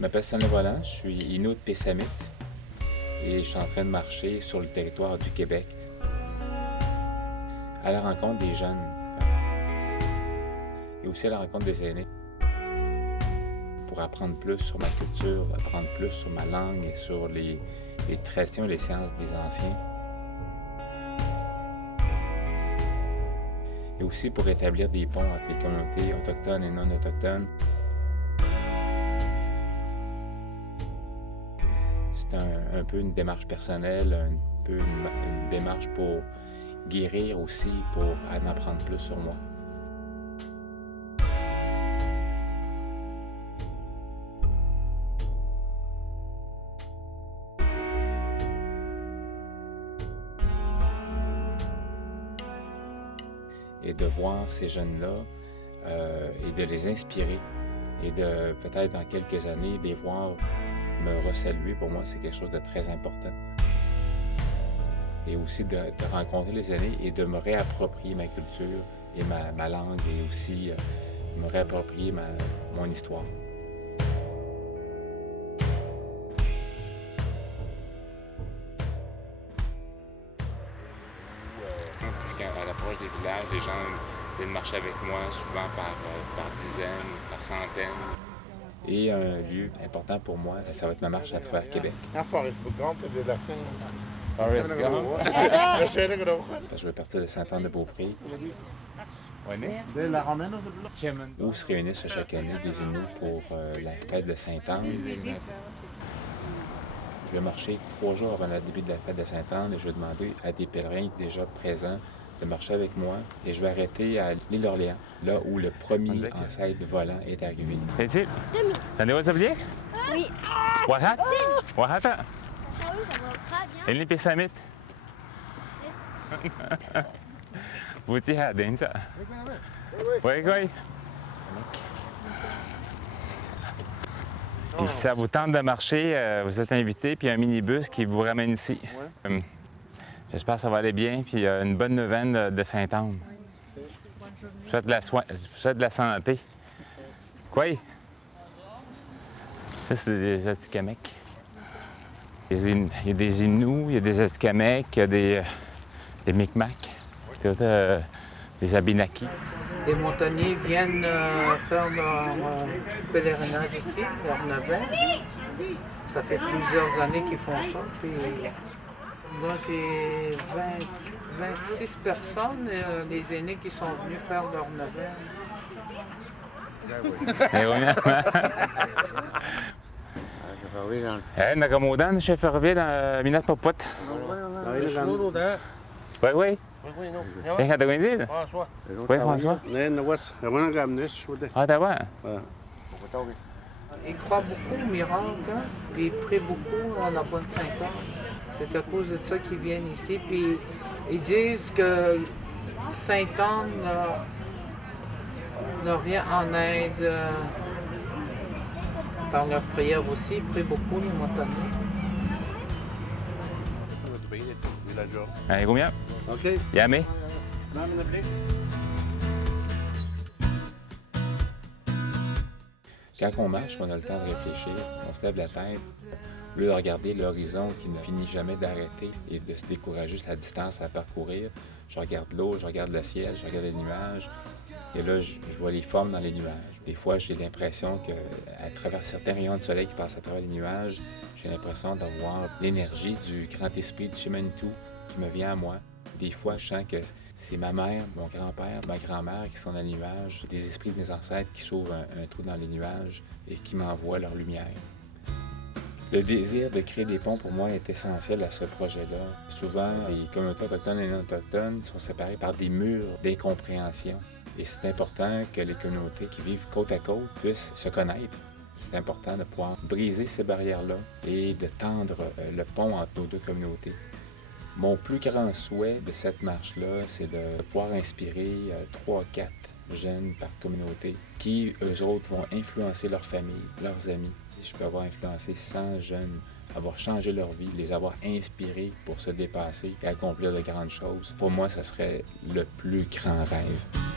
Je m'appelle Stanley Volant, je suis Inuit Pessamit et je suis en train de marcher sur le territoire du Québec à la rencontre des jeunes et aussi à la rencontre des aînés pour apprendre plus sur ma culture, apprendre plus sur ma langue et sur les traditions et les sciences des anciens. Et aussi pour établir des ponts entre les communautés autochtones et non autochtones. C'est un peu une démarche personnelle, un peu une démarche pour guérir aussi, pour en apprendre plus sur moi. Et de voir ces jeunes-là et de les inspirer et de peut-être dans quelques années les voir me resaluer, pour moi, c'est quelque chose de très important. Et aussi de rencontrer les aînés et de me réapproprier ma culture et ma langue et aussi me réapproprier mon histoire. À l'approche des villages, les gens viennent marcher avec moi, souvent par dizaines, par centaines. Et un lieu important pour moi, ça va être ma marche à travers Québec. Forrest Gump de la fin. Forrest Gump. Parce que je vais partir de Sainte-Anne-de-Beaupré, où se réunissent à chaque année des Inuits pour la fête de Sainte-Anne. Je vais marcher 3 jours avant le début de la fête de Sainte-Anne et je vais demander à des pèlerins déjà présents de marcher avec moi et je vais arrêter à l'île d'Orléans, là où le premier ancêtre volant est arrivé. Petit, t'as des bien? Oui. Wahat? Wahat? Ah oui, ça va très bien. Inuit Pessamit. Buti hadin sa. Oui, oui. Et si ça vous tente de marcher, vous êtes invité, puis il y a un minibus qui vous ramène ici. J'espère que ça va aller bien, puis une bonne neuvaine de Sainte-Anne. Je souhaite de la santé. Quoi? Ça, c'est des Atikamekw. Il y a des Inuits, il y a des Atikamekw, il y a des Micmacs, des Abénaquis. Les montagnais viennent faire leur pèlerinage ici, leur neuvaine. Ça fait plusieurs années qu'ils font ça. Puis, moi, j'ai 26 personnes, les aînés qui sont venus faire leur neuvaine. Nakamudan, Chef Hervé, Minat Popot. Oui, oui. Est-ce que tu as dit? François. Oui, François. Ah, t'as Ils croient beaucoup au miracle, hein? Puis ils prient beaucoup à la bonne Sainte-Anne. C'est à cause de ça qu'ils viennent ici. Puis ils disent que Sainte-Anne n'a rien en aide par leurs prières aussi. Ils prient beaucoup, les montagnais. Allez, combien? OK. Yamé? Quand on marche, on a le temps de réfléchir, on se lève la tête, au lieu de regarder l'horizon qui ne finit jamais d'arrêter et de se décourager sur la distance à parcourir. Je regarde l'eau, je regarde le ciel, je regarde les nuages, et là, je vois les formes dans les nuages. Des fois, j'ai l'impression qu'à travers certains rayons de soleil qui passent à travers les nuages, j'ai l'impression d'avoir l'énergie du grand esprit du Shimantu qui me vient à moi. Des fois, je sens que c'est ma mère, mon grand-père, ma grand-mère qui sont dans les nuages, des esprits de mes ancêtres qui s'ouvrent un trou dans les nuages et qui m'envoient leur lumière. Le désir de créer des ponts, pour moi, est essentiel à ce projet-là. Souvent, les communautés autochtones et non autochtones sont séparées par des murs d'incompréhension. Et c'est important que les communautés qui vivent côte à côte puissent se connaître. C'est important de pouvoir briser ces barrières-là et de tendre le pont entre nos deux communautés. Mon plus grand souhait de cette marche-là, c'est de pouvoir inspirer 3-4 jeunes par communauté qui, eux autres, vont influencer leur famille, leurs amis. Je peux avoir influencé 100 jeunes, avoir changé leur vie, les avoir inspirés pour se dépasser et accomplir de grandes choses. Pour moi, ce serait le plus grand rêve.